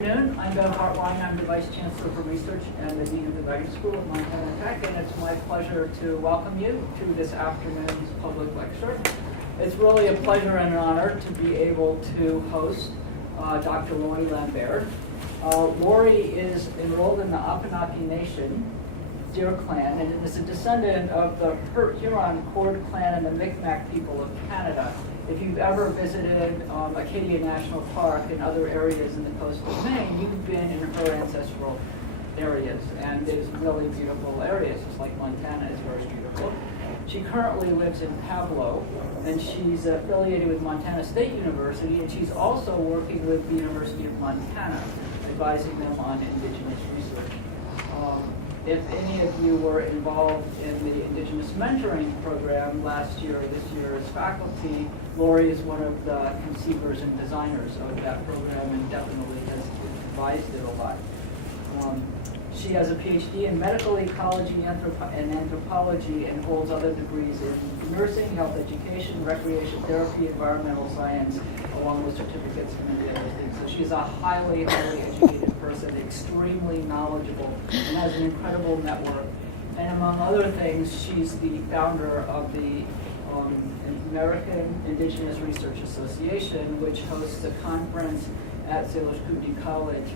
I'm Bev Hartwine. I'm the Vice Chancellor for Research and the Dean of the Graduate School at Montana Tech, and it's my pleasure to welcome you to this afternoon's public lecture. It's really a pleasure and an honor to be able to host Dr. Lori Lambert. Lori is enrolled in the Abenaki Nation, Deer Clan, and is a descendant of the Huron Cord Clan and the Micmac people of Canada. If you've ever visited Acadia National Park and other areas in the coast of Maine, you've been in her ancestral areas, and it's really beautiful areas, just like Montana is very beautiful. She currently lives in Pablo, and she's affiliated with Montana State University, and she's also working with the University of Montana, advising them on Indigenous research. If any of you were involved in the Indigenous Mentoring Program last year or this year as faculty, Lori is one of the conceivers and designers of that program and definitely has advised it a lot. She has a PhD in medical ecology and anthropology and holds other degrees in nursing, health education, recreation therapy, environmental science, along with certificates in many other things. So she's a highly, highly educated person, extremely knowledgeable, and has an incredible network. And among other things, she's the founder of the American Indigenous Research Association, which hosts a conference at Salish Kootenai College.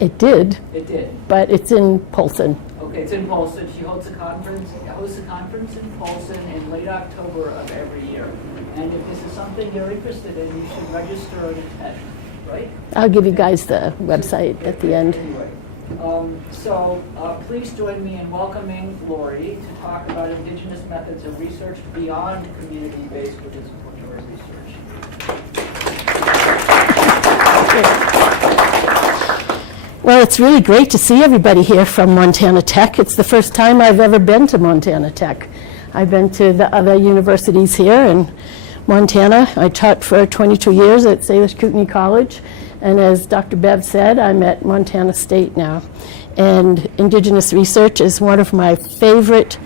It did. It did. But it's in Polson. Okay, it's in Polson. She hosts a conference in Polson in late October of every year. And if this is something you're interested in, you should register and attend, right? I'll give you guys the website at the end. Anyway, please join me in welcoming Lori to talk about Indigenous methods of research beyond community-based participatory research. Well, it's really great to see everybody here from Montana Tech. It's the first time I've ever been to Montana Tech. I've been to the other universities here in Montana. I taught for 22 years at Salish Kootenai College, and as Dr. Bev said, I'm at Montana State now. And Indigenous research is one of my favorite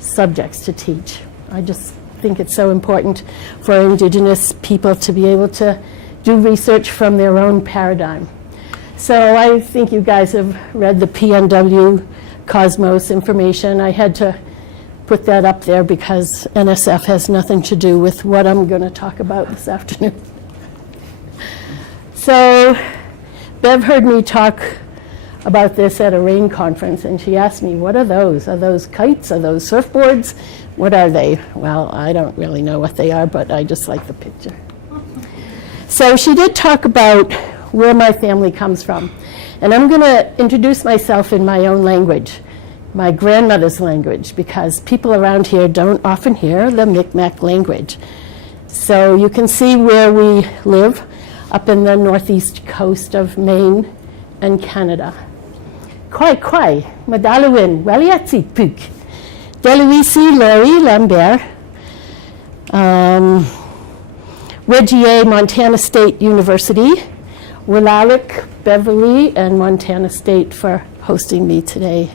subjects to teach. I just think it's so important for Indigenous people to be able to do research from their own paradigm. So I think you guys have read the PNW Cosmos information. I had to put that up there because NSF has nothing to do with what I'm going to talk about this afternoon. So Bev heard me talk about this at a RAIN conference, and she asked me, what are those? Are those kites? Are those surfboards? What are they? Well, I don't really know what they are, but I just like the picture. So she did talk about where my family comes from. And I'm going to introduce myself in my own language, my grandmother's language, because people around here don't often hear the Micmac language. So you can see where we live, up in the northeast coast of Maine and Canada. Kwai kwai, madalawin, waliatsi puk, deluisi Lori Lambert, Regier Montana State University, Willalik, Beverly, and Montana State for hosting me today.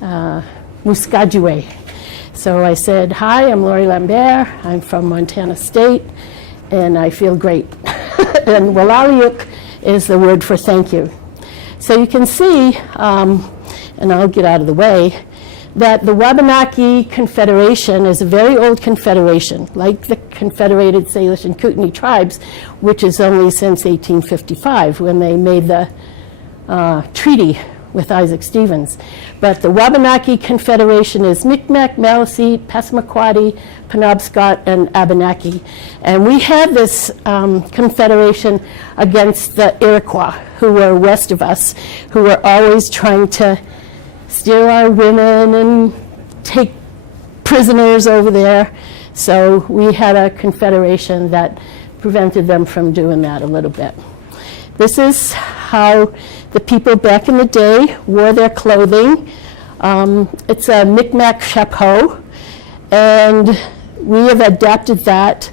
Muskajwe. So I said, hi, I'm Lori Lambert. I'm from Montana State, and I feel great. And Willalik is the word for thank you. So you can see, and I'll get out of the way, that the Wabanaki Confederation is a very old confederation, like the Confederated Salish and Kootenai tribes, which is only since 1855 when they made the treaty with Isaac Stevens. But the Wabanaki Confederation is Micmac, Maliseet, Passamaquoddy, Penobscot, and Abenaki. And we had this confederation against the Iroquois, who were west of us, who were always trying to steal our women and take prisoners over there. So we had a confederation that prevented them from doing that a little bit. This is how the people back in the day wore their clothing. It's a Micmac chapeau, and we have adapted that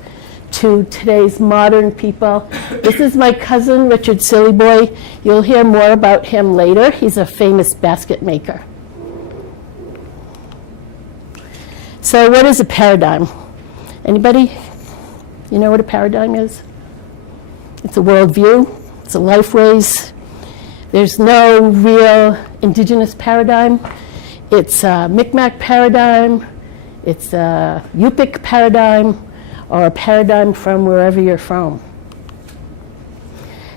to today's modern people. This is my cousin, Richard Sillyboy. You'll hear more about him later. He's a famous basket maker. So what is a paradigm? Anybody? You know what a paradigm is? It's a worldview. It's a lifeways. There's no real Indigenous paradigm. It's a Micmac paradigm, it's a Yupik paradigm, or a paradigm from wherever you're from.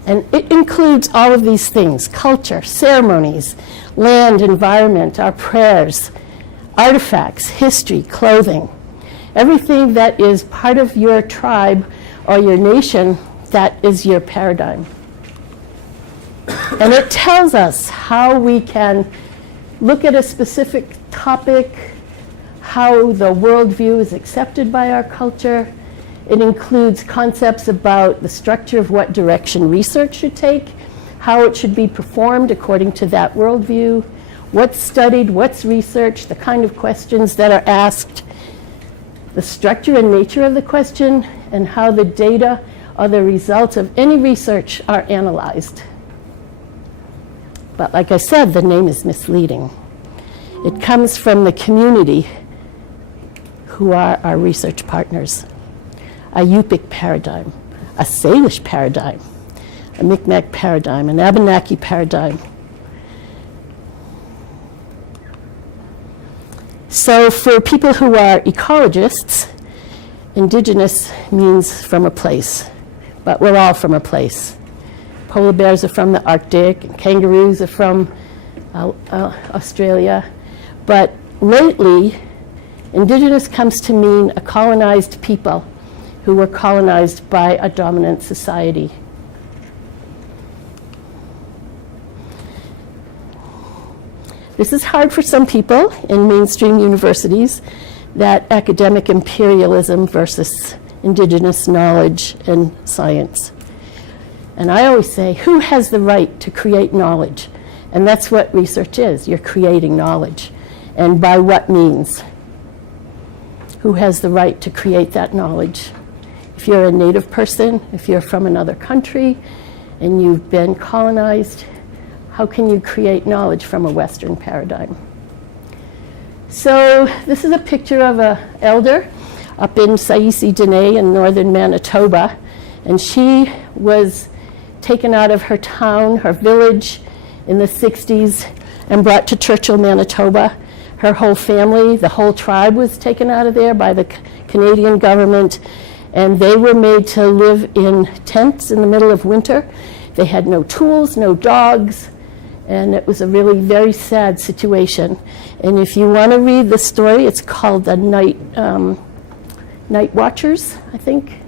And it includes all of these things: culture, ceremonies, land, environment, our prayers, artifacts, history, clothing. Everything that is part of your tribe or your nation, that is your paradigm. And it tells us how we can look at a specific topic, how the worldview is accepted by our culture. It includes concepts about the structure of what direction research should take, how it should be performed according to that worldview, what's studied, what's researched, the kind of questions that are asked, the structure and nature of the question, and how the data or the results of any research are analyzed. But like I said, the name is misleading. It comes from the community who are our research partners. A Yupik paradigm, a Salish paradigm, a Micmac paradigm, an Abenaki paradigm. So for people who are ecologists, Indigenous means from a place, but we're all from a place. Polar bears are from the Arctic, and kangaroos are from Australia. But lately, Indigenous comes to mean a colonized people who were colonized by a dominant society. This is hard for some people in mainstream universities, that academic imperialism versus Indigenous knowledge and science. And I always say, who has the right to create knowledge? And that's what research is. You're creating knowledge. And by what means? Who has the right to create that knowledge? If you're a native person, if you're from another country, and you've been colonized, how can you create knowledge from a Western paradigm? So this is a picture of an elder up in Saisi Dene in northern Manitoba. And she was taken out of her town, her village, in the 60s and brought to Churchill, Manitoba. Her whole family, the whole tribe, was taken out of there by the Canadian government, and they were made to live in tents in the middle of winter. They had no tools, no dogs, and it was a really very sad situation. And if you want to read the story, it's called the Night Watchers, I think.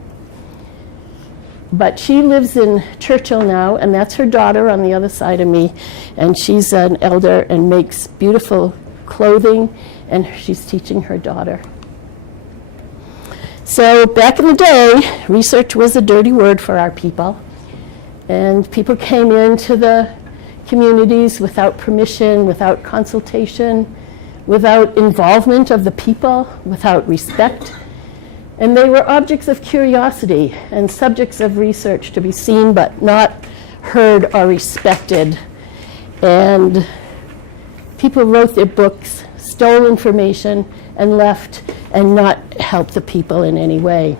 But she lives in Churchill now, and that's her daughter on the other side of me. And she's an elder and makes beautiful clothing, and she's teaching her daughter. So back in the day, research was a dirty word for our people. And people came into the communities without permission, without consultation, without involvement of the people, without respect. And they were objects of curiosity and subjects of research to be seen but not heard or respected. And people wrote their books, stole information, and left and not helped the people in any way.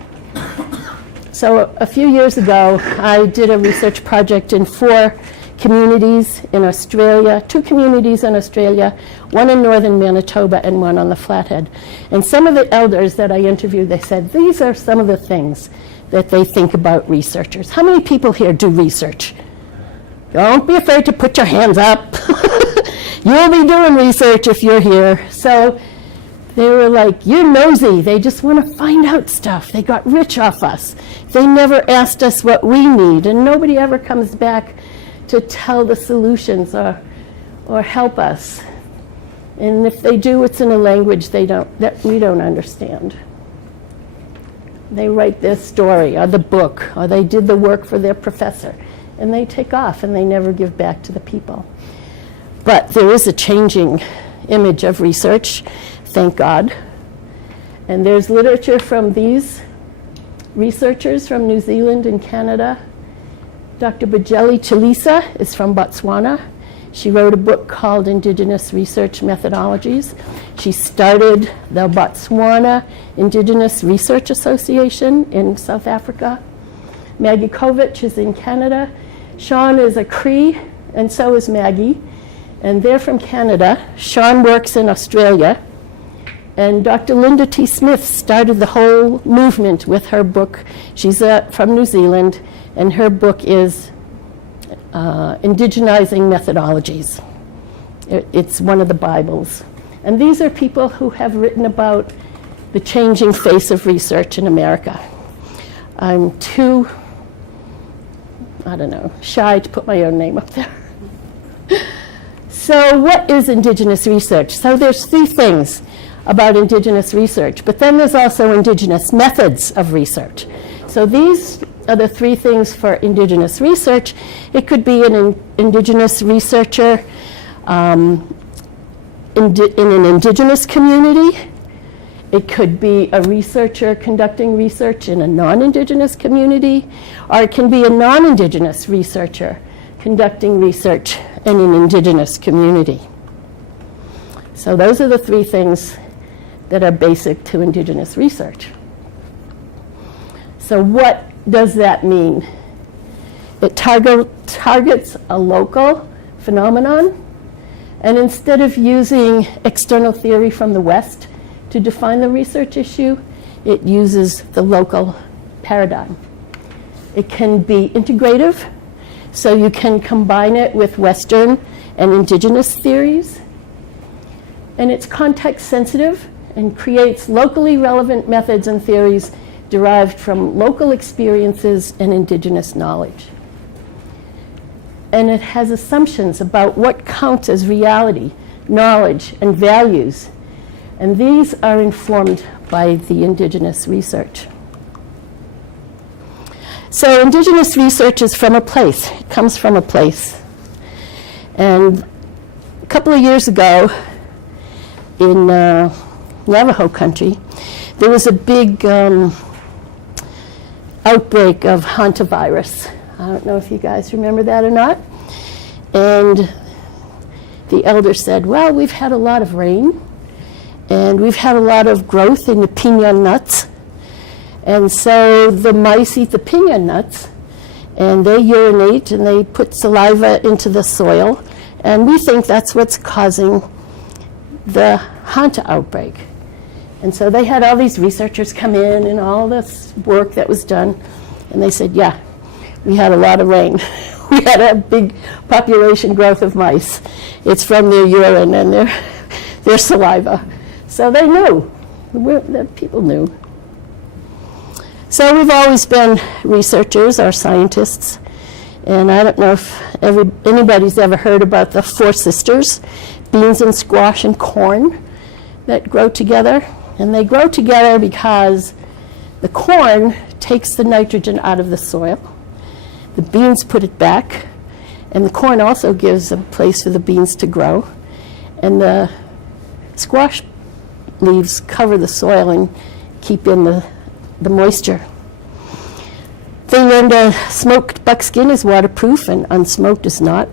So a few years ago, I did a research project in 4 communities in Australia, 2 communities in Australia, one in northern Manitoba and one on the Flathead. And some of the elders that I interviewed, they said, these are some of the things that they think about researchers. How many people here do research? Don't be afraid to put your hands up. You'll be doing research if you're here. So they were like, you're nosy. They just want to find out stuff. They got rich off us. They never asked us what we need, and nobody ever comes back to tell the solutions or help us. And if they do, it's in a language that we don't understand. They write their story or the book, or they did the work for their professor, and they take off and they never give back to the people. But there is a changing image of research, thank God. And there's literature from these researchers from New Zealand and Canada. Dr. Bajeli Chalisa is from Botswana. She wrote a book called Indigenous Research Methodologies. She started the Botswana Indigenous Research Association in South Africa. Maggie Kovich is in Canada. Sean is a Cree, and so is Maggie, and they're from Canada. Sean works in Australia, and Dr. Linda T. Smith started the whole movement with her book. She's from New Zealand, and her book is Indigenizing Methodologies. It's one of the Bibles. And these are people who have written about the changing face of research in America. I'm too, I don't know, shy to put my own name up there. So what is Indigenous research? So there's three things about Indigenous research, but then there's also Indigenous methods of research. So these are the three things for Indigenous research. It could be an Indigenous researcher in an Indigenous community. It could be a researcher conducting research in a non-Indigenous community, or it can be a non-Indigenous researcher conducting research in an Indigenous community. So those are the three things that are basic to Indigenous research. So what does that mean? It targets a local phenomenon, and instead of using external theory from the West to define the research issue, it uses the local paradigm. It can be integrative, so you can combine it with Western and Indigenous theories. And it's context sensitive and creates locally relevant methods and theories derived from local experiences and Indigenous knowledge. And it has assumptions about what counts as reality, knowledge, and values. And these are informed by the Indigenous research. So Indigenous research is from a place. It comes from a place. And a couple of years ago in Navajo country, there was a big outbreak of hantavirus. I don't know if you guys remember that or not. And the elder said, well, we've had a lot of rain, and we've had a lot of growth in the piñon nuts. And so the mice eat the piñon nuts, and they urinate, and they put saliva into the soil. And we think that's what's causing the hanta outbreak. And so they had all these researchers come in and all this work that was done. And they said, yeah, we had a lot of rain. We had a big population growth of mice. It's from their urine and their saliva. So they knew. The people knew. So we've always been researchers or scientists. And I don't know if anybody's ever heard about the four sisters, beans and squash and corn, that grow together. And they grow together because the corn takes the nitrogen out of the soil. The beans put it back. And the corn also gives a place for the beans to grow. And the squash leaves cover the soil and keep in the moisture. They learned smoked buckskin is waterproof and unsmoked is not.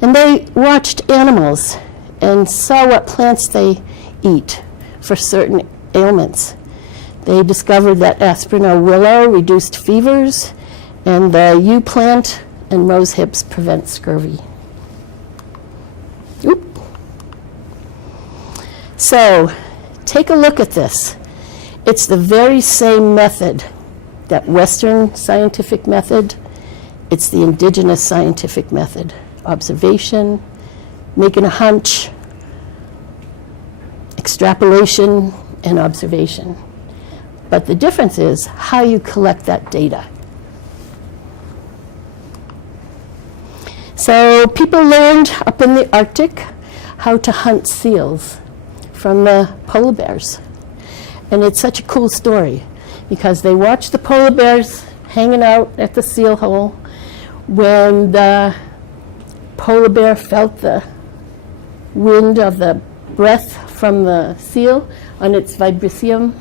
And they watched animals and saw what plants they eat for certain ailments. They discovered that aspirin or willow reduced fevers, and the yew plant and rose hips prevent scurvy. Oop. So take a look at this. It's the very same method, that Western scientific method. It's the Indigenous scientific method. Observation, making a hunch, extrapolation, and observation. But the difference is how you collect that data. So people learned up in the Arctic how to hunt seals from the polar bears. And it's such a cool story because they watched the polar bears hanging out at the seal hole. When the polar bear felt the wind of the breath from the seal on its vibrisium,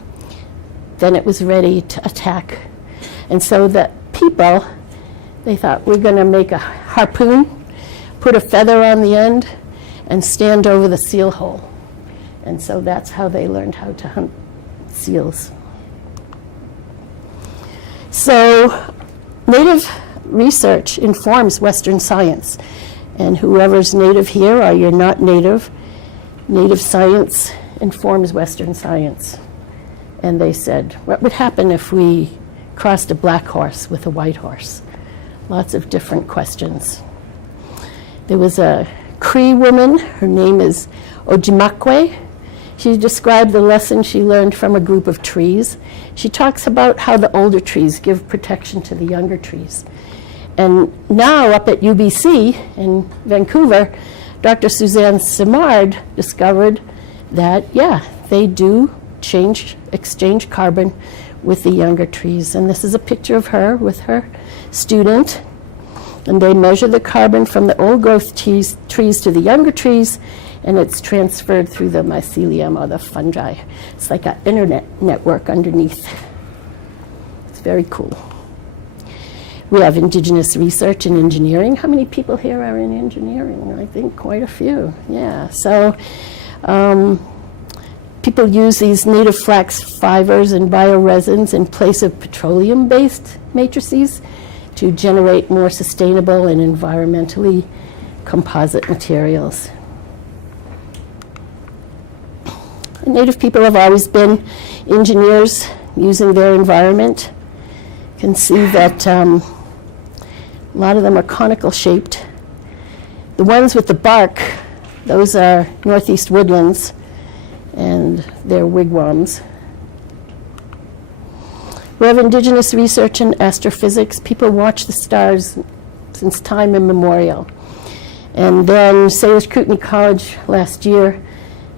then it was ready to attack. And so the people, they thought, we're going to make a harpoon, put a feather on the end, and stand over the seal hole. And so that's how they learned how to hunt seals. So Native research informs Western science. And whoever's native here or you're not native, native science informs Western science. And they said, what would happen if we crossed a black horse with a white horse? Lots of different questions. There was a Cree woman, her name is Ojimakwe. She described the lesson she learned from a group of trees. She talks about how the older trees give protection to the younger trees. And now up at UBC in Vancouver, Dr. Suzanne Simard discovered that, yeah, they do exchange carbon with the younger trees. And this is a picture of her with her student. And they measure the carbon from the old growth trees to the younger trees, and it's transferred through the mycelium or the fungi. It's like an internet network underneath. It's very cool. We have Indigenous research and engineering. How many people here are in engineering? I think quite a few, yeah. So people use these native flax fibers and bioresins in place of petroleum-based matrices to generate more sustainable and environmentally composite materials. Native people have always been engineers using their environment. You can see that a lot of them are conical shaped. The ones with the bark, those are northeast woodlands, and they're wigwams. We have Indigenous research in astrophysics. People watch the stars since time immemorial. And then Salish Kootenai College last year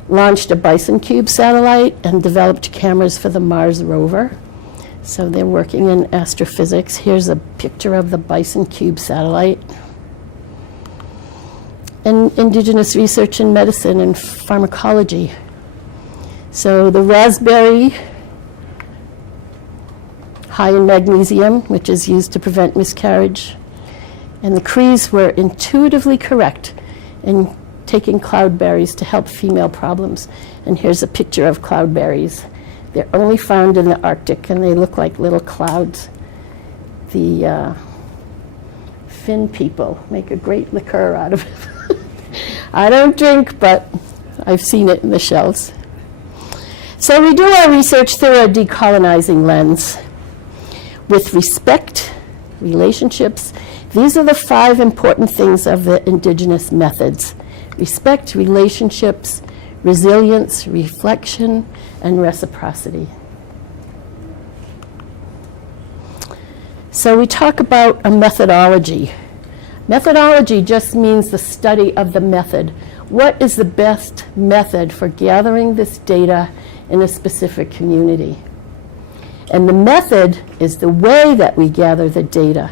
launched a Bison Cube satellite and developed cameras for the Mars rover. So they're working in astrophysics. Here's a picture of the Bison Cube satellite. And Indigenous research in medicine and pharmacology. So the raspberry, high in magnesium, which is used to prevent miscarriage. And the Crees were intuitively correct in taking cloudberries to help female problems. And here's a picture of cloudberries. They're only found in the Arctic, and they look like little clouds. The Finn people make a great liqueur out of it. I don't drink, but I've seen it in the shelves. So we do our research through a decolonizing lens. With respect, relationships, these are the 5 important things of the Indigenous methods. Respect, relationships, resilience, reflection, and reciprocity. So we talk about a methodology. Methodology just means the study of the method. What is the best method for gathering this data in a specific community? And the method is the way that we gather the data.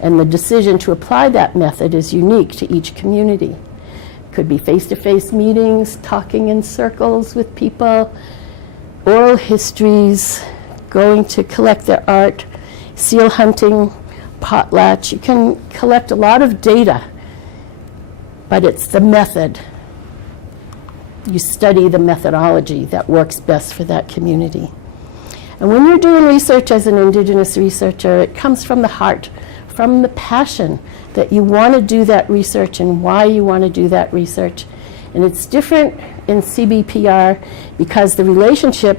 And the decision to apply that method is unique to each community. Could be face-to-face meetings, talking in circles with people, oral histories, going to collect their art, seal hunting, potlatch. You can collect a lot of data, but it's the method. You study the methodology that works best for that community. And when you're doing research as an Indigenous researcher, it comes from the heart, from the passion that you want to do that research and why you want to do that research. And it's different in CBPR because the relationship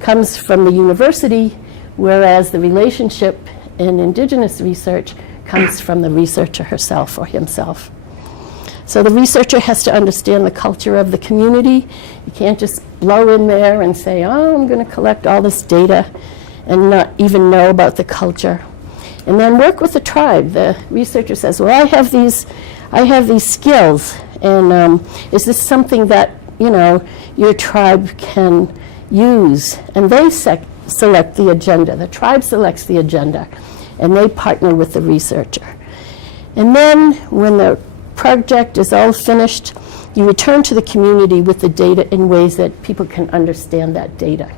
comes from the university, whereas the relationship in Indigenous research comes from the researcher herself or himself. So the researcher has to understand the culture of the community. You can't just blow in there and say, oh, I'm going to collect all this data and not even know about the culture. And then work with the tribe. The researcher says, well, I have these skills, and is this something that, your tribe can use? And they select the agenda. The tribe selects the agenda, and they partner with the researcher. And then when the project is all finished, you return to the community with the data in ways that people can understand that data.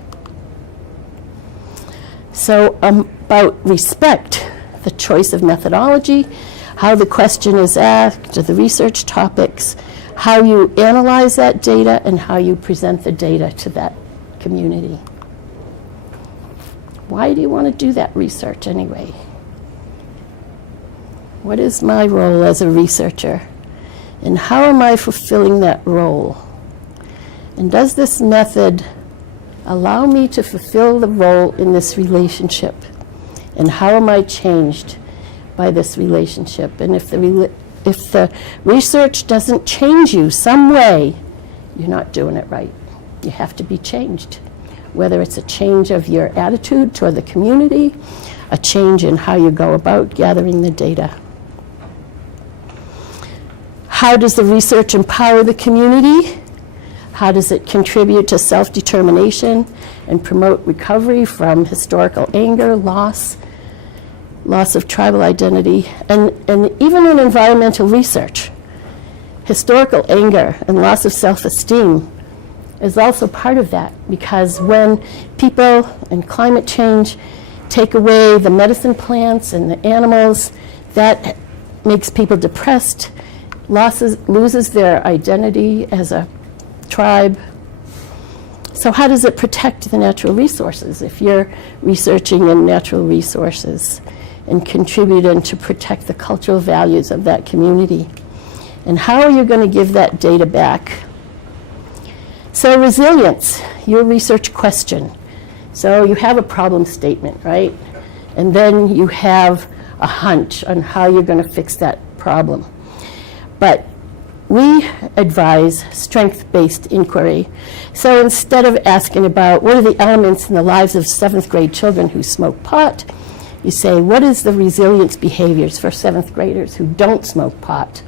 So about respect, the choice of methodology, how the question is asked, the research topics, how you analyze that data, and how you present the data to that community. Why do you want to do that research anyway? What is my role as a researcher? And how am I fulfilling that role? And does this method allow me to fulfill the role in this relationship? And how am I changed by this relationship? And if the research doesn't change you some way, you're not doing it right. You have to be changed. Whether it's a change of your attitude toward the community, a change in how you go about gathering the data. How does the research empower the community? How does it contribute to self-determination and promote recovery from historical anger, loss of tribal identity, and even in environmental research? Historical anger and loss of self-esteem is also part of that, because when people and climate change take away the medicine plants and the animals, that makes people depressed, loses their identity as a tribe. So how does it protect the natural resources if you're researching in natural resources and contributing to protect the cultural values of that community? And how are you going to give that data back? So resilience, your research question. So you have a problem statement, right? And then you have a hunch on how you're going to fix that problem. But we advise strength-based inquiry. So instead of asking about what are the elements in the lives of 7th grade children who smoke pot, you say, what is the resilience behaviors for 7th graders who don't smoke pot?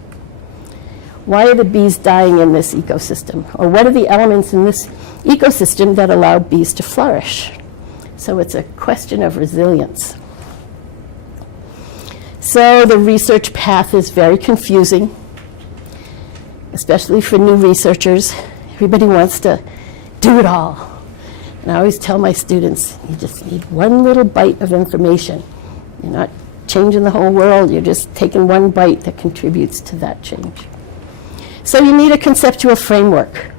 Why are the bees dying in this ecosystem? Or what are the elements in this ecosystem that allow bees to flourish? So it's a question of resilience. So the research path is very confusing, especially for new researchers. Everybody wants to do it all. And I always tell my students, you just need one little bite of information. You're not changing the whole world, you're just taking one bite that contributes to that change. So you need a conceptual framework.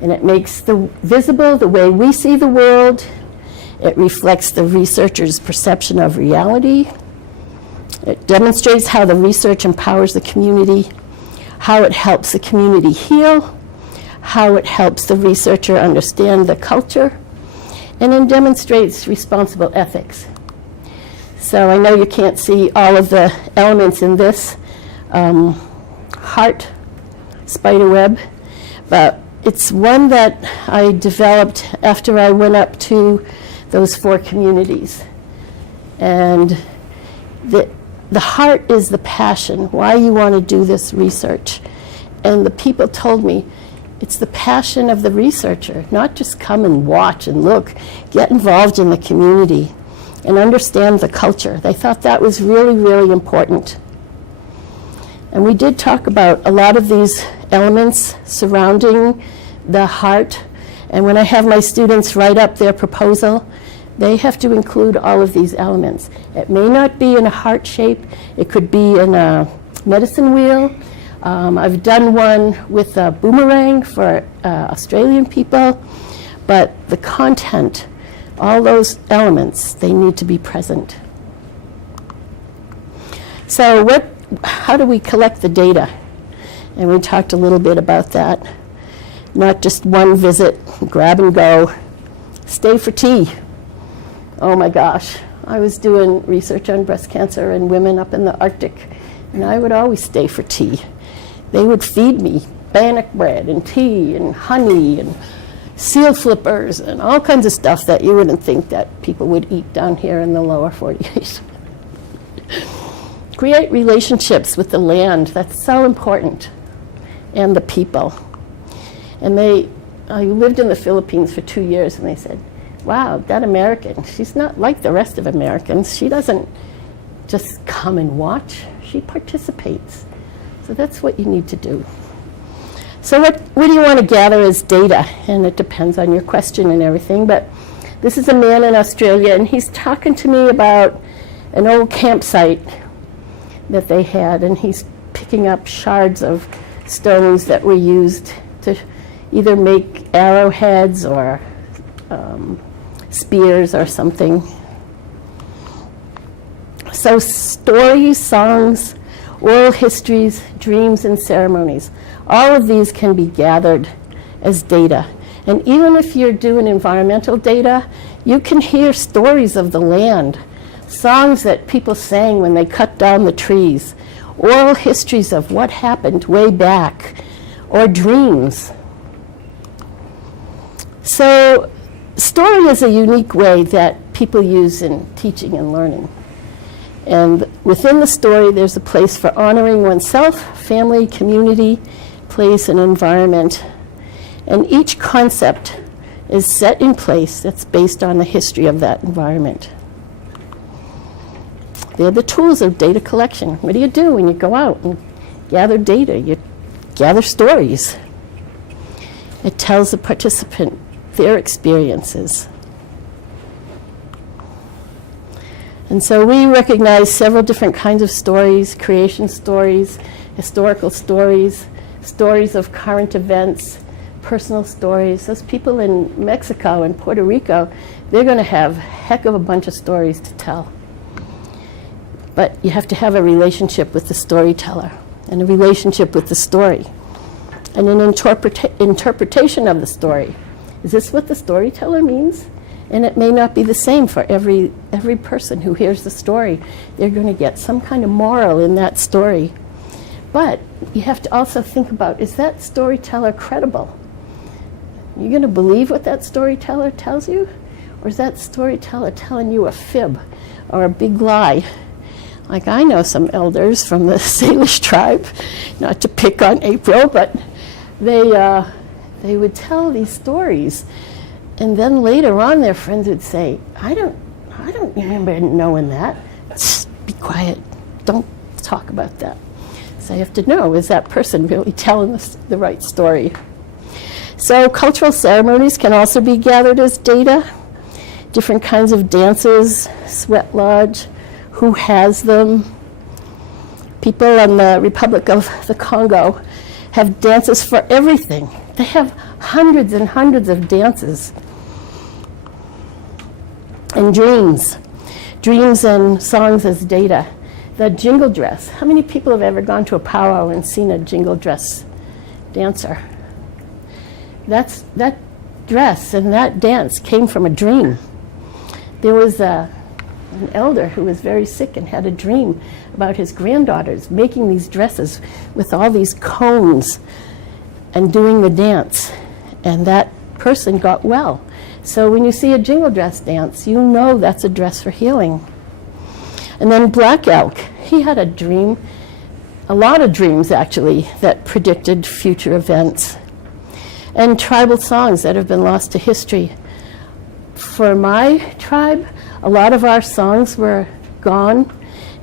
And it makes visible the way we see the world. It reflects the researcher's perception of reality. It demonstrates how the research empowers the community, how it helps the community heal, how it helps the researcher understand the culture, and it demonstrates responsible ethics. So I know you can't see all of the elements in this heart spiderweb, but it's one that I developed after I went up to those 4 communities. And the heart is the passion, why you want to do this research. And the people told me, it's the passion of the researcher, not just come and watch and look, get involved in the community and understand the culture. They thought that was really, really important. And we did talk about a lot of these elements surrounding the heart. And when I have my students write up their proposal, they have to include all of these elements. It may not be in a heart shape. It could be in a medicine wheel. I've done one with a boomerang for Australian people. But the content, all those elements, they need to be present. So how do we collect the data? And we talked a little bit about that. Not just one visit, grab and go. Stay for tea. Oh my gosh, I was doing research on breast cancer in women up in the Arctic, and I would always stay for tea. They would feed me bannock bread and tea and honey and seal flippers and all kinds of stuff that you wouldn't think that people would eat down here in the lower 48. Create relationships with the land. That's so important. And the people. And I lived in the Philippines for 2 years, and they said, wow, that American, she's not like the rest of Americans. She doesn't just come and watch. She participates. So that's what you need to do. So what do you want to gather as data? And it depends on your question and everything. But this is a man in Australia, and he's talking to me about an old campsite that they had, and he's picking up shards of stones that were used to either make arrowheads or spears or something. So stories, songs, oral histories, dreams, and ceremonies, all of these can be gathered as data. And even if you're doing environmental data, you can hear stories of the land, songs that people sang when they cut down the trees, oral histories of what happened way back, or dreams. So story is a unique way that people use in teaching and learning. And within the story, there's a place for honoring oneself, family, community, place, and environment. And each concept is set in place that's based on the history of that environment. They're the tools of data collection. What do you do when you go out and gather data? You gather stories. It tells the participant their experiences. And so we recognize several different kinds of stories: creation stories, historical stories, stories of current events, personal stories. Those people in Mexico and Puerto Rico, they're going to have a heck of a bunch of stories to tell. But you have to have a relationship with the storyteller and a relationship with the story and an interpretation of the story. Is this what the storyteller means? And it may not be the same for every person who hears the story. They're going to get some kind of moral in that story. But you have to also think about, is that storyteller credible? You're going to believe what that storyteller tells you? Or is that storyteller telling you a fib or a big lie? Like, I know some elders from the Salish tribe, not to pick on April, but they would tell these stories. And then later on, their friends would say, I don't remember knowing that. Shh, be quiet. Don't talk about that. So you have to know, is that person really telling the right story? So cultural ceremonies can also be gathered as data. Different kinds of dances, sweat lodge, who has them. People in the Republic of the Congo have dances for everything. They have hundreds and hundreds of dances. And dreams and songs as data. The jingle dress. How many people have ever gone to a powwow and seen a jingle dress dancer? That dress and that dance came from a dream. There was an elder who was very sick and had a dream about his granddaughters making these dresses with all these cones and doing the dance. And that person got well. So when you see a jingle dress dance, you know that's a dress for healing. And then Black Elk, he had a dream, a lot of dreams actually, that predicted future events. And tribal songs that have been lost to history. For my tribe, a lot of our songs were gone,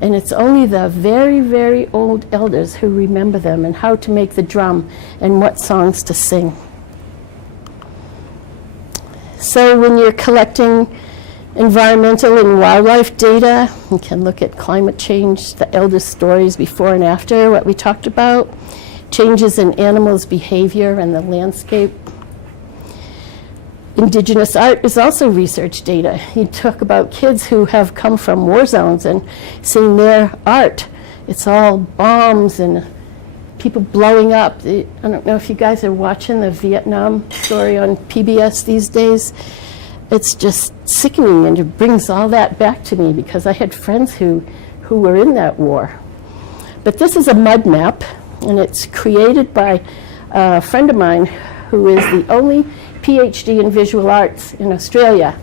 and it's only the very, very old elders who remember them and how to make the drum and what songs to sing. So when you're collecting environmental and wildlife data, you can look at climate change, the elder stories before and after, what we talked about, changes in animals' behavior and the landscape. Indigenous art is also research data. You talk about kids who have come from war zones and seeing their art. It's all bombs and people blowing up. I don't know if you guys are watching the Vietnam story on PBS these days. It's just sickening, and it brings all that back to me because I had friends who were in that war. But this is a mud map, and it's created by a friend of mine who is the only PhD in visual arts in Australia.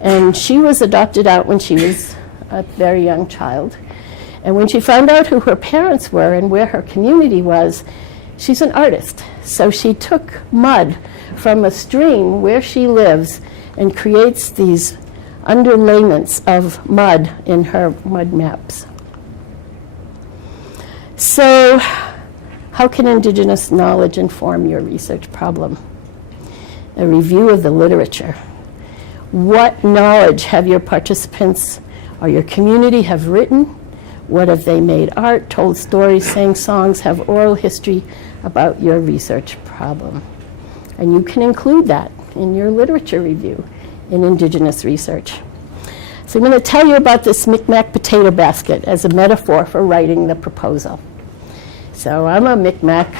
And she was adopted out when she was a very young child. And when she found out who her parents were and where her community was, she's an artist. So she took mud from a stream where she lives and creates these underlayments of mud in her mud maps. So how can Indigenous knowledge inform your research problem? A review of the literature. What knowledge have your participants or your community have written? What have they made art, told stories, sang songs, have oral history about your research problem? And you can include that in your literature review in Indigenous research. So I'm going to tell you about this Micmac potato basket as a metaphor for writing the proposal. So I'm a Micmac,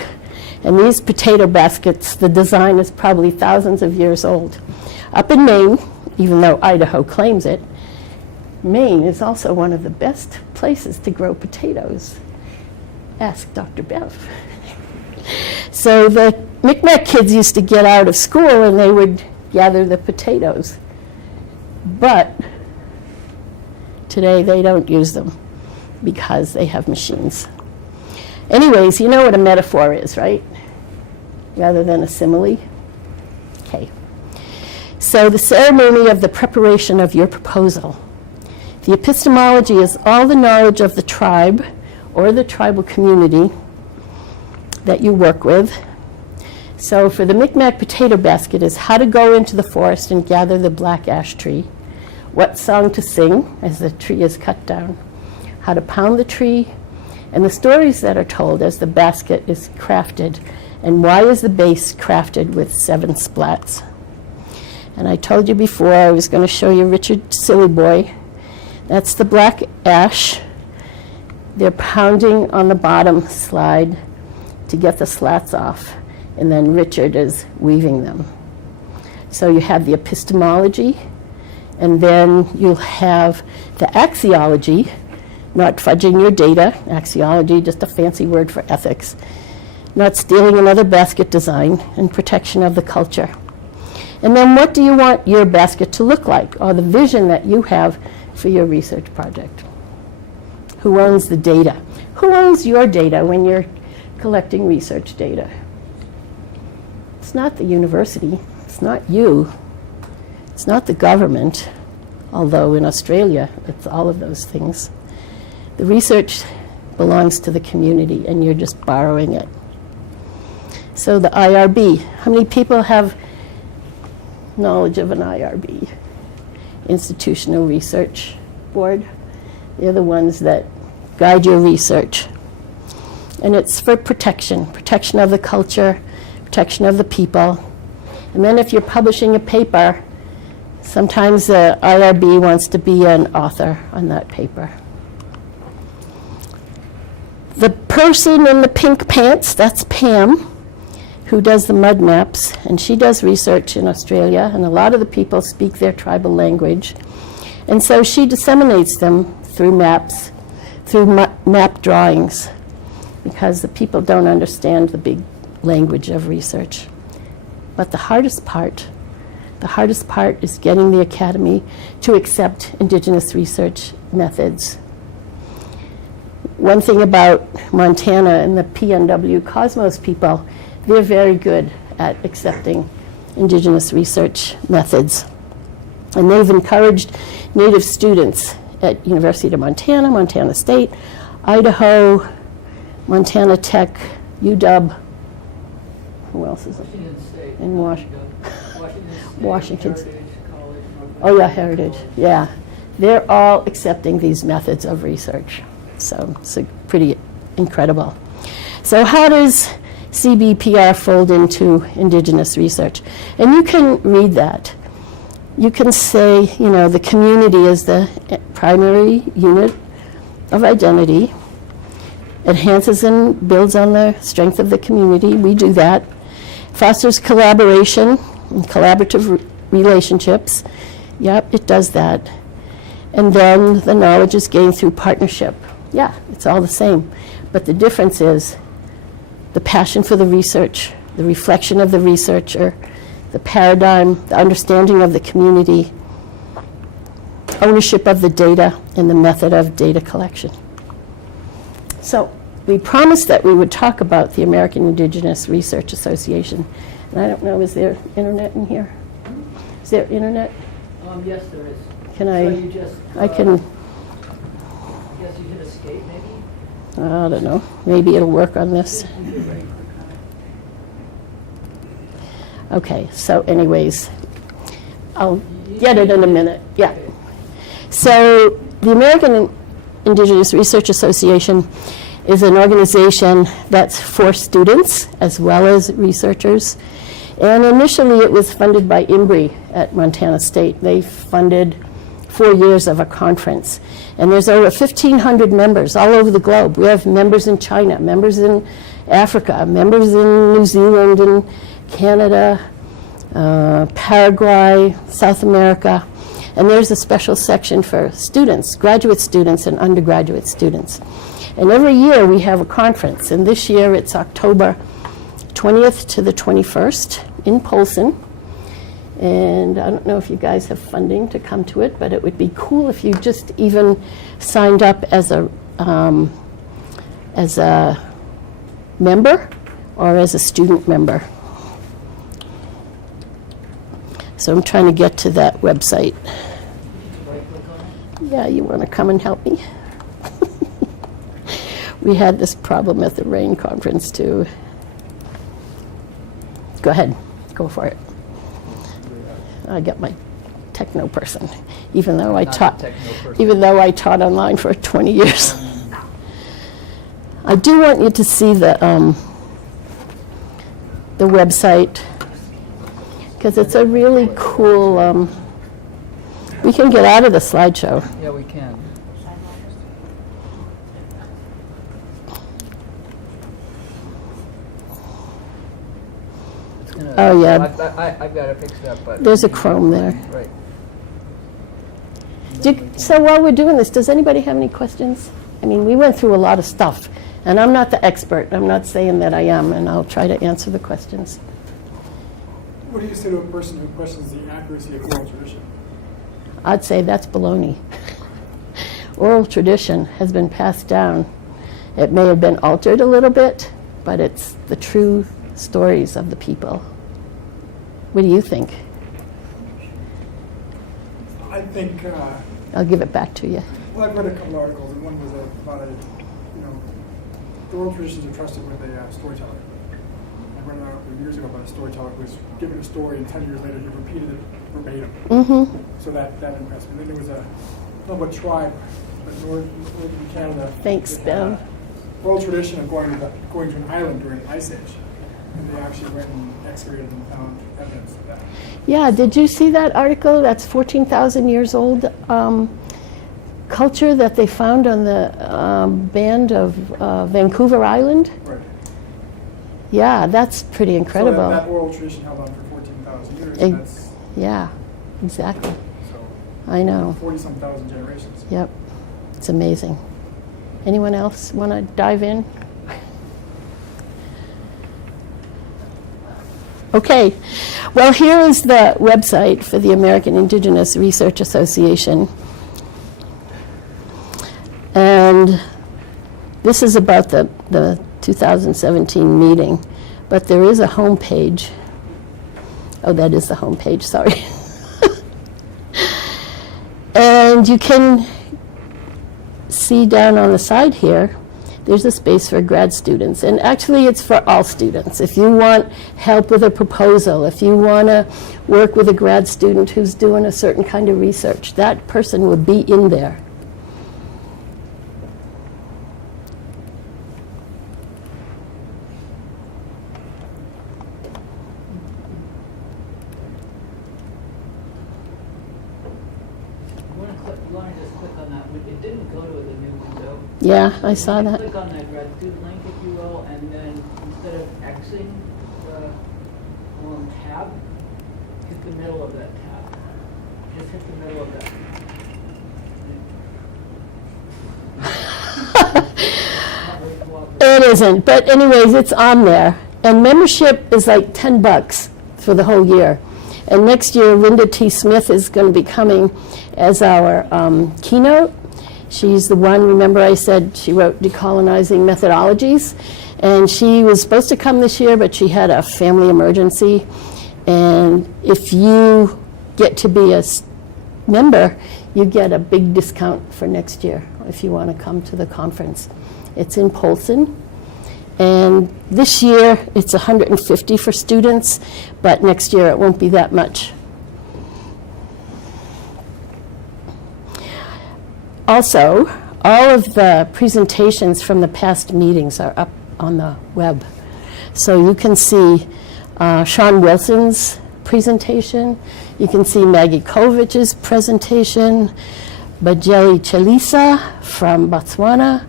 and these potato baskets, the design is probably thousands of years old. Up in Maine, even though Idaho claims it, Maine is also one of the best places to grow potatoes. Ask Dr. Bev. So the Micmac kids used to get out of school and they would gather the potatoes. But today they don't use them because they have machines. Anyways, you know what a metaphor is, right? Rather than a simile. Okay. So the ceremony of the preparation of your proposal. The epistemology is all the knowledge of the tribe or the tribal community that you work with. So for the Micmac potato basket is how to go into the forest and gather the black ash tree, what song to sing as the tree is cut down, how to pound the tree, and the stories that are told as the basket is crafted, and why is the base crafted with 7 splats. And I told you before I was going to show you Richard Silly Boy. That's the black ash. They're pounding on the bottom slide to get the slats off, and then Richard is weaving them. So you have the epistemology, and then you'll have the axiology, not fudging your data. Axiology, just a fancy word for ethics. Not stealing another basket design, and protection of the culture. And then what do you want your basket to look like, or the vision that you have for your research project? Who owns the data? Who owns your data when you're collecting research data? It's not the university. It's not you. It's not the government, although in Australia it's all of those things. The research belongs to the community, and you're just borrowing it. So the IRB, how many people have knowledge of an IRB? Institutional Research Board. They're the ones that guide your research. And it's for protection of the culture, protection of the people. And then if you're publishing a paper, sometimes the IRB wants to be an author on that paper. The person in the pink pants, that's Pam, who does the mud maps, and she does research in Australia, and a lot of the people speak their tribal language. And so she disseminates them through maps, through map drawings, because the people don't understand the big language of research. But the hardest part is getting the Academy to accept Indigenous research methods. One thing about Montana and the PNW Cosmos people, they're very good at accepting Indigenous research methods. And they've encouraged Native students at University of Montana, Montana State, Idaho, Montana Tech, UW, who else is it? Washington State. In Washington State. Heritage College, Oh yeah, Heritage, yeah. They're all accepting these methods of research. So it's pretty incredible. So how does CBPR fold into Indigenous research? And you can read that. You can say, the community is the primary unit of identity, enhances and builds on the strength of the community. We do that. Fosters collaboration and collaborative relationships. Yep, it does that. And then the knowledge is gained through partnership. Yeah, it's all the same. But the difference is the passion for the research, the reflection of the researcher, the paradigm, the understanding of the community, ownership of the data, and the method of data collection. So we promised that we would talk about the American Indigenous Research Association. And I don't know, is there internet in here? Is there internet? Yes, there is. Can So I you just, can, guess you hit escape, maybe? I don't know, maybe it'll work on this. Okay, so anyways, I'll get it in a minute, yeah. So the American Indigenous Research Association is an organization that's for students as well as researchers. And initially it was funded by IMBRI at Montana State. They funded 4 years of a conference. And there's over 1,500 members all over the globe. We have members in China, members in Africa, members in New Zealand and Canada, Paraguay, South America. And there's a special section for students, graduate students and undergraduate students. And every year we have a conference. And this year it's October 20th to the 21st in Polson. And I don't know if you guys have funding to come to it, but it would be cool if you just even signed up as a member or as a student member. So I'm trying to get to that website. Yeah, you want to come and help me? We had this problem at the RAIN conference too. Go ahead, go for it. I got my techno person, even though I taught online for 20 years. I do want you to see the website, because it's a really cool. We can get out of the slideshow. Yeah, we can. Oh, yeah. I've got it fixed up, but There's a Chrome there. right. So while we're doing this, does anybody have any questions? I mean, we went through a lot of stuff, and I'm not the expert. I'm not saying that I am, and I'll try to answer the questions. What do you say to a person who questions the accuracy of oral tradition? I'd say that's baloney. Oral tradition has been passed down. It may have been altered a little bit, but it's the true stories of the people. What do you think? I think, I'll give it back to you. well, I've read a couple articles, and one was about the oral traditions are trusted with a storyteller. I read an article years ago about a storyteller who was given a story, and 10 years later he repeated it verbatim. Mm-hmm. So that impressed me. Then there was a, I don't know what tribe, but northern Canada. Thanks, they had Bill. a oral tradition of going to an island during an ice age. And they actually went and excavated and found evidence of that. Yeah, did you see that article? That's 14,000 years old culture that they found on the band of Vancouver Island. Right. Yeah, that's pretty incredible. So that oral tradition held on for 14,000 years. Ex- And that's, Yeah, exactly. so I know. 40-some thousand generations. Yep, it's amazing. Anyone else want to dive in? Okay, well, here is the website for the American Indigenous Research Association. And this is about the 2017 meeting, but there is a home page. Oh, that is the home page, sorry. And you can see down on the side here, there's a space for grad students. And actually, it's for all students. If you want help with a proposal, if you want to work with a grad student who's doing a certain kind of research, that person will be in there. You want to just click on that. It didn't go to the new window. Yeah, I saw that. Click on that grad student link, if you will, and then instead of Xing the tab, hit the middle of that tab. Just hit the middle of that. It isn't, but anyways, it's on there. And membership is like $10 for the whole year. And next year, Linda T. Smith is going to be coming as our keynote. She's the one, remember I said she wrote Decolonizing Methodologies, and she was supposed to come this year, but she had a family emergency. And if you get to be a member, you get a big discount for next year if you want to come to the conference. It's in Polson. And this year, it's $150 for students, but next year it won't be that much. Also, all of the presentations from the past meetings are up on the web. So you can see Sean Wilson's presentation. You can see Maggie Kovich's presentation, Bajeli Chalisa from Botswana.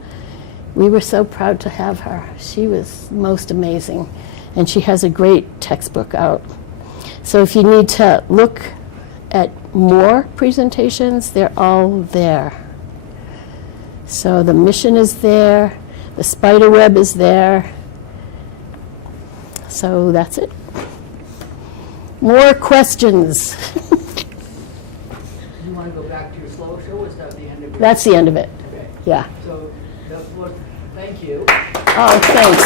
We were so proud to have her. She was most amazing, and she has a great textbook out. So if you need to look at more presentations, they're all there. So the mission is there, the spider web is there. So that's it. More questions? You want to go back to your slow show, or is that the end of it? That's the end of it. Okay. Yeah. So, well, thank you. Oh, thanks.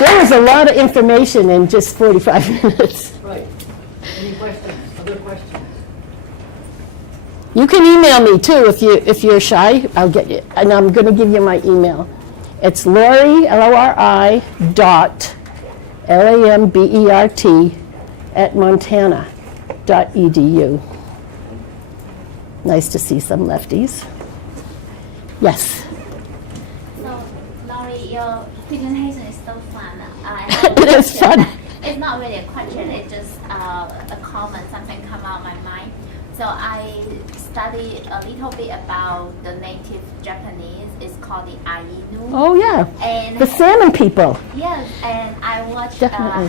There was a lot of information in just 45 minutes. Right. Any questions? Other questions? You can email me too if you're shy. I'll get you, and I'm going to give you my email. It's Lori, Lori, dot Lambert at montana.edu. Nice to see some lefties. Yes. So, Laurie, your presentation is so fun. It is fun. It's not really a question, it's just a comment, something come out of my mind. So I studied a little bit about the native Japanese. It's called the Ainu. Oh, yeah. And The salmon people. yes, and I watched Definitely.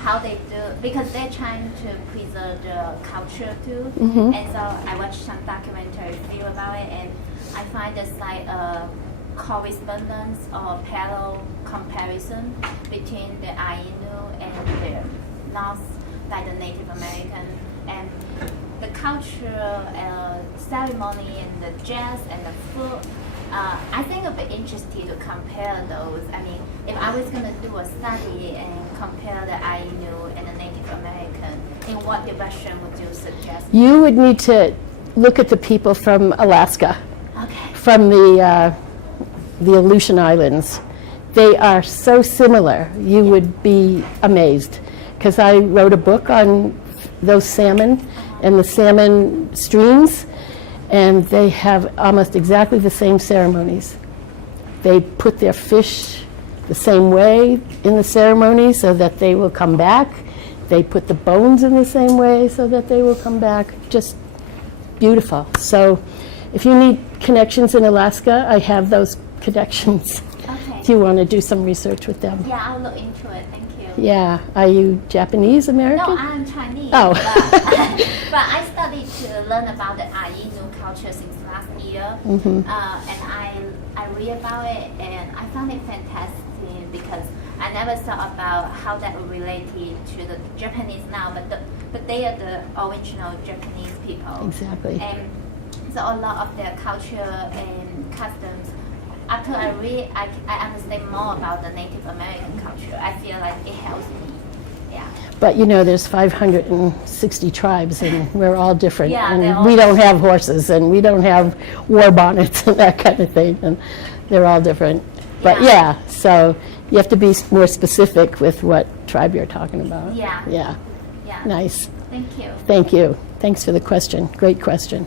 how they do, because they're trying to preserve the culture too. Mhm. And so I watched some documentary film about it, and I find there's like a correspondence or parallel comparison between the Ainu and the North, like the Native American, and the cultural ceremony and the jazz and the food. I think it'd be interesting to compare those. I mean, if I was going to do a study and compare the Ainu and the Native American, in what direction would you suggest? You would need to look at the people from Alaska, Okay. from the Aleutian Islands. They are so similar. You would be amazed, because I wrote a book on those salmon and the salmon streams, and they have almost exactly the same ceremonies. They put their fish the same way in the ceremony so that they will come back. They put the bones in the same way so that they will come back. Just beautiful. So if you need connections in Alaska, I have those connections. Okay. If you want to do some research with them. Yeah, I'll look into it. Thank you. Yeah. Are you Japanese American? No, I'm Chinese. Oh. But I studied to learn about the Ainu culture since last year. Mhm. And I read about it, and I found it fantastic because I never thought about how that would relate to the Japanese now, but they are the original Japanese people. Exactly. And so a lot of their culture and customs, after I read, I understand more about the Native American culture. I feel like it helps me. Yeah. But you know, there's 560 tribes, and we're all different. Yeah, and they're all we don't have horses, and we don't have war bonnets and that kind of thing, and they're all different. But Yeah. yeah, so you have to be more specific with what tribe you're talking about. Yeah. Yeah. Yeah. Nice. Thank you. Thank you. Thanks for the question. Great question.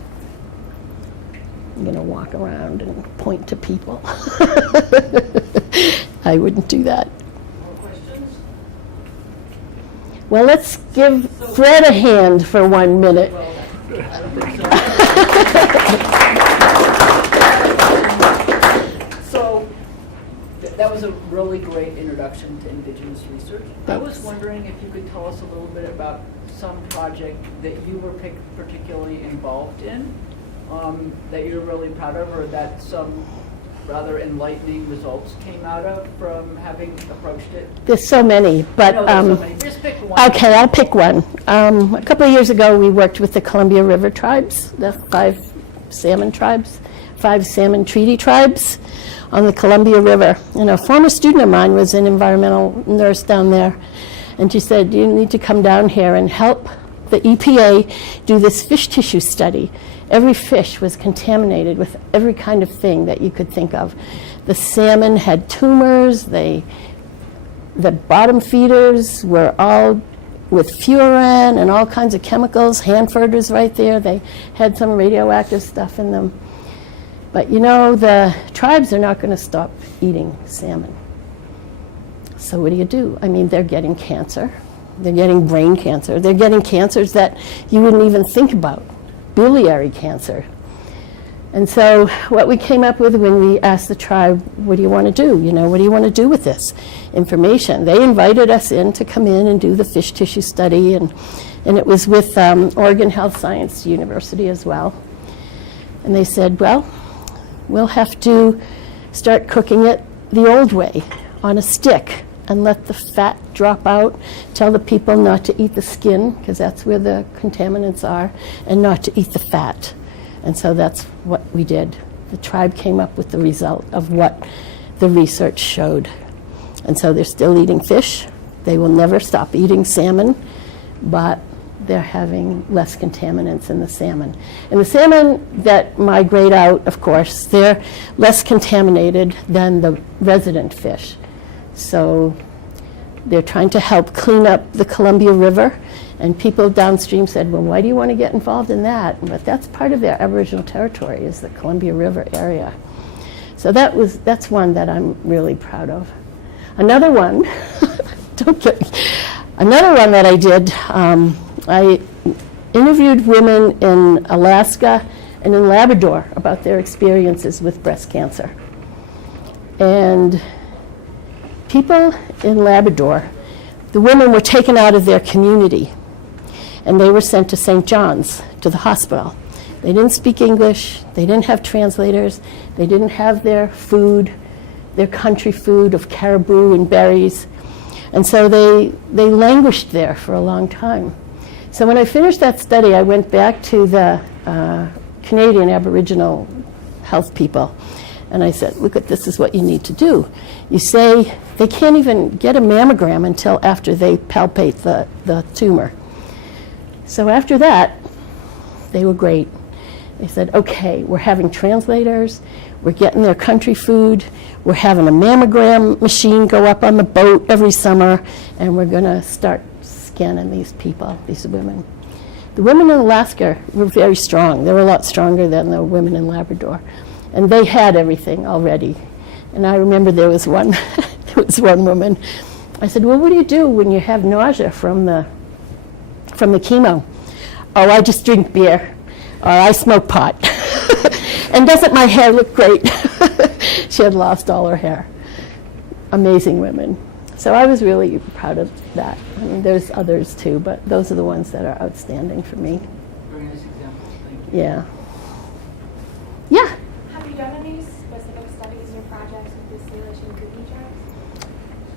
I'm going to walk around and point to people. I wouldn't do that. More questions? Well, let's give Fred a hand for 1 minute. Well, I don't think so. So, that was a really great introduction to Indigenous research. I was Thanks. wondering if you could tell us a little bit about some project that you were particularly involved in, that you're really proud of, or that some rather enlightening results came out of from having approached it. There's so many, I but know there's so many. Just pick one. okay, I'll pick one. A couple of years ago, we worked with the Columbia River tribes, the 5 salmon tribes, 5 salmon treaty tribes on the Columbia River. And a former student of mine was an environmental nurse down there, and she said, you need to come down here and help the EPA do this fish tissue study. Every fish was contaminated with every kind of thing that you could think of. The salmon had tumors, the bottom feeders were all with furan and all kinds of chemicals. Hanford right there, they had some radioactive stuff in them. But you know, the tribes are not going to stop eating salmon. So what do? I mean, they're getting cancer. They're getting brain cancer. They're getting cancers that you wouldn't even think about, biliary cancer. And so what we came up with when we asked the tribe, what do you want to do? You know, what do you want to do with this information? They invited us in to come in and do the fish tissue study, and it was with Oregon Health Science University as well. And they said, well, we'll have to start cooking it the old way, on a stick, and let the fat drop out. Tell the people not to eat the skin, because that's where the contaminants are, and not to eat the fat. And so that's what we did. The tribe came up with the result of what the research showed. And so they're still eating fish. They will never stop eating salmon, but they're having less contaminants in the salmon. And the salmon that migrate out, of course, they're less contaminated than the resident fish. So they're trying to help clean up the Columbia River. And people downstream said, well, why do you want to get involved in that? But that's part of their Aboriginal territory, is the Columbia River area. So that's one that I'm really proud of. Another one, another one that I did, I interviewed women in Alaska and in Labrador about their experiences with breast cancer. And people in Labrador, the women were taken out of their community, and they were sent to St. John's, to the hospital. They didn't speak English, they didn't have translators, they didn't have their food, their country food of caribou and berries. And so they languished there for a long time. So when I finished that study, I went back to the Canadian Aboriginal health people, and I said, look, this is what you need to do. You say they can't even get a mammogram until after they palpate the tumor. So after that, they were great. They said, okay, we're having translators, we're getting their country food, we're having a mammogram machine go up on the boat every summer, and we're going to start scanning these people, these women. The women in Alaska were very strong. They were a lot stronger than the women in Labrador. And they had everything already. And I remember there was one, woman. I said, well, what do you do when you have nausea from the chemo? Oh, I just drink beer, or I smoke pot. And doesn't my hair look great? She had lost all her hair. Amazing women. So I was really proud of that. I mean, there's others too, but those are the ones that are outstanding for me. Very nice examples, thank you. Yeah. Yeah. Have you done any specific studies or projects with the Salish and Kuki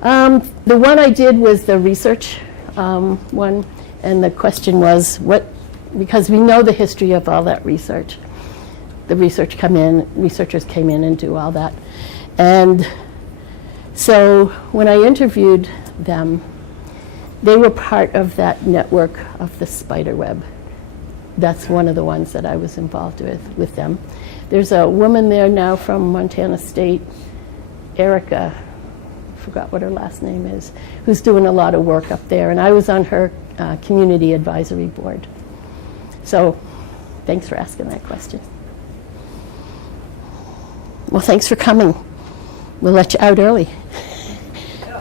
tribes? The one I did was the research one, and the question was because we know the history of all that research. The researchers came in and do all that. And so when I interviewed them, they were part of that network of the spider web. That's one of the ones that I was involved with them. There's a woman there now from Montana State, Erica, I forgot what her last name is, who's doing a lot of work up there, and I was on her community advisory board. So thanks for asking that question. Well, thanks for coming. We'll let you out early.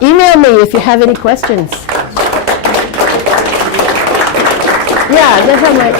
Email me if you have any questions. Yeah, they have my